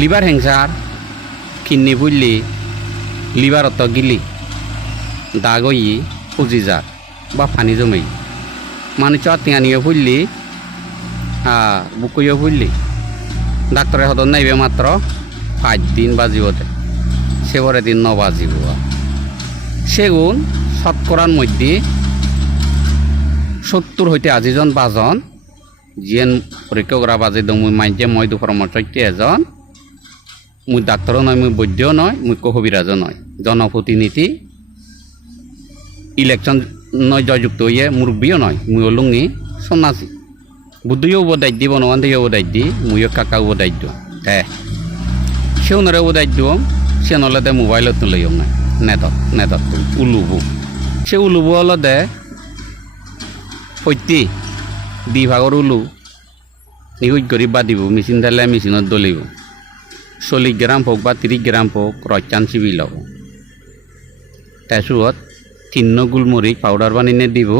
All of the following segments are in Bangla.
লিভার হেংসার কিডনি ফুললি লিভার অত গিলি দাগ হই ফুজি যার বা পানি জমে মানে টিঙানিও ফুললি বুকুইও ফুললি ডাক্তরে সদন নাইবে মাত্র 5 দিন বাজিবতে সেবরে দিন 9 বাজিব সেগুন শতকরার মধ্যে 70 হইতে 80 জন বাজন জিয়েন পরীক্ষা করা বাজে দম মুই মাইজে মই দু পরামর্শ এজন মুই ডাক্তারও নয় মুই বৈদ্যও নয় মুই কবিরাজও নয় জনপ্রতিনিধি ইলেকশন নয় জয়যুক্ত হইয়ে মুরব্বীও নয় মুই অলুঙ্গি সন্ন্যাসী বুদ্ধিও উপদায় দিব নবান্ধিও উপদায় দি মুইও কাকা উপদায় দিও হ্যাঁ সেও নরে উপদায় দিও সে নলে মোবাইলত লইও না নেটত উলুবো সে উলুবো হলদে সত্যি 2 ভাগর উলু নিউজ করি বাদিব মেশিন ঢালে মেশিনত দলিব 40 গ্রাম হোক বা 30 গ্রাম হোক রচান চিবি লব তাৰপিছত 3 গোলমরিচ পাউডার বানিয়ে দিব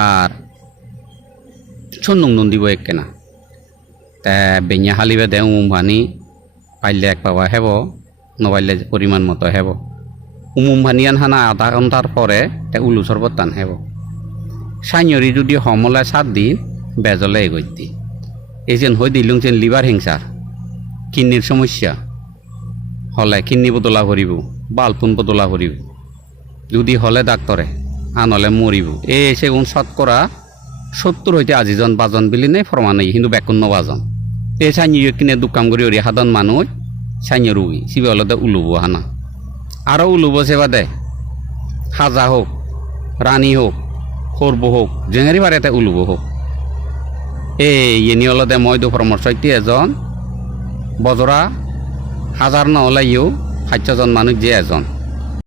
আর নুন দিব এককেনা তা বেঞ্ঞা হালিবে দেও ভানি পাইলে 1 পাওয়া হেব নবাইলে পরিমাণ মতো হেব ভানিয়ান হানা আধা ঘন্টার পরে উলু সরবত টান হেব সাইনরি যদি সমলে 7 দিন বেজলে এগতি এই যেন হয়ে দিলুং যেন লিভার হিংসার কিডনির সমস্যা হলে কিডনি বদলা করিব বালপুন বদলা করিব যদি হলে ডাক্তরে আনলে মরিব এই সেগুন শতকরা 70 হইতে 80 জন বাজন বিলি নেই ফরমান নেই কিন্তু 51 বাজন এই সাইনিও কিনে দুকাম করি ওরি সাধারণ মানুষ সাইনিও রুগী সিবে হলে উলুব হানা আরও উলুব সেবা দে হাজা হোক রানী হোক করব হোক জেঙেরি বাড়িতে উলুব হোক এনি হলদে মই দু পরামর্শ এজন বজরা 1000 নহলে 60 জন মানুষ যে এজন